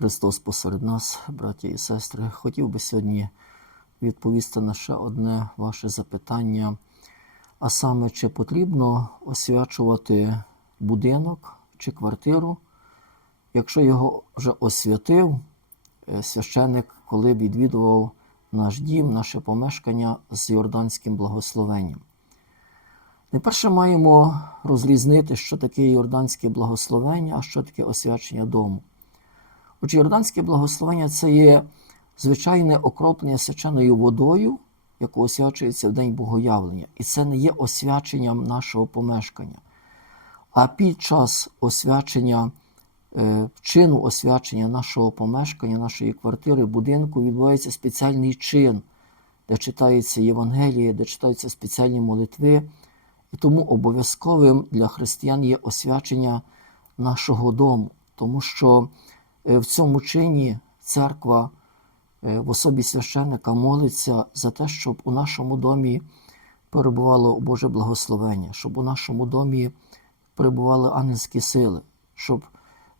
Христос посеред нас, браті і сестри. Хотів би сьогодні відповісти на ще одне ваше запитання. А саме, чи потрібно освячувати будинок чи квартиру, якщо його вже освятив е, священик, коли відвідував наш дім, наше помешкання з йорданським благословенням. Найперше маємо розрізнити, що таке йорданське благословення, а що таке освячення дому. Отже, йорданське благословення це є звичайне окроплення свяченою водою, яку освячується в день богоявлення. І це не є освяченням нашого помешкання. А під час освячення, е, чину освячення нашого помешкання, нашої квартири, будинку відбувається спеціальний чин, де читається Євангеліє, де читаються спеціальні молитви. І тому обов'язковим для християн є освячення нашого дому, тому що в цьому чині церква е, в особі священника молиться за те, щоб у нашому домі перебувало Боже благословення, щоб у нашому домі перебували ангельські сили, щоб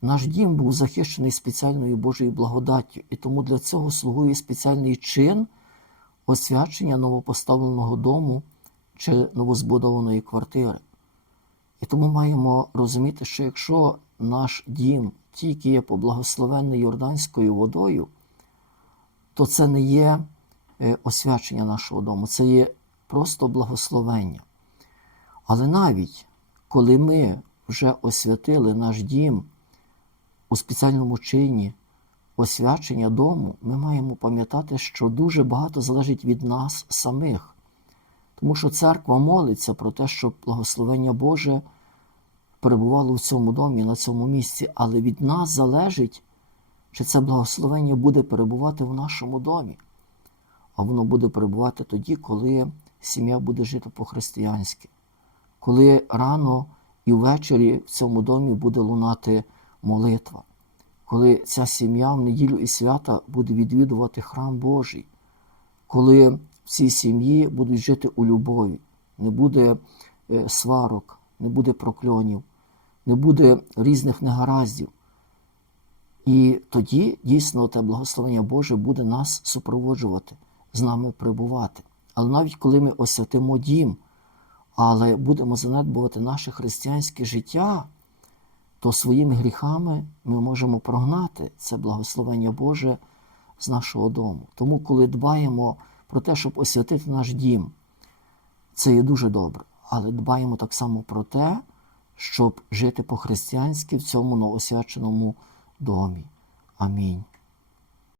наш дім був захищений спеціальною Божою благодаттю. І тому для цього слугує спеціальний чин освячення новопоставленого дому чи новозбудованої квартири. І тому маємо розуміти, що якщо наш дім тільки є поблагословенний Йорданською водою, то це не є е, освячення нашого дому, це є просто благословення. Але навіть коли ми вже освятили наш дім у спеціальному чині освячення дому, ми маємо пам'ятати, що дуже багато залежить від нас самих. Тому що церква молиться про те, щоб благословення Боже перебувало в цьому домі, на цьому місці, але від нас залежить, чи це благословення буде перебувати в нашому домі. А воно буде перебувати тоді, коли сім'я буде жити по-християнськи, коли рано і ввечері в цьому домі буде лунати молитва, коли ця сім'я в неділю і свята буде відвідувати храм Божий, коли в цій сім'ї будуть жити у любові, не буде е, сварок, не буде прокльонів, не буде різних негараздів. І тоді дійсно те благословення Боже буде нас супроводжувати, з нами перебувати. Але навіть коли ми освятимо дім, але будемо занедбувати наше християнське життя, то своїми гріхами ми можемо прогнати це благословення Боже з нашого дому. Тому, коли дбаємо про те, щоб освятити наш дім, це є дуже добре. Але дбаємо так само про те, щоб жити по-християнськи в цьому новосвяченому домі. Амінь.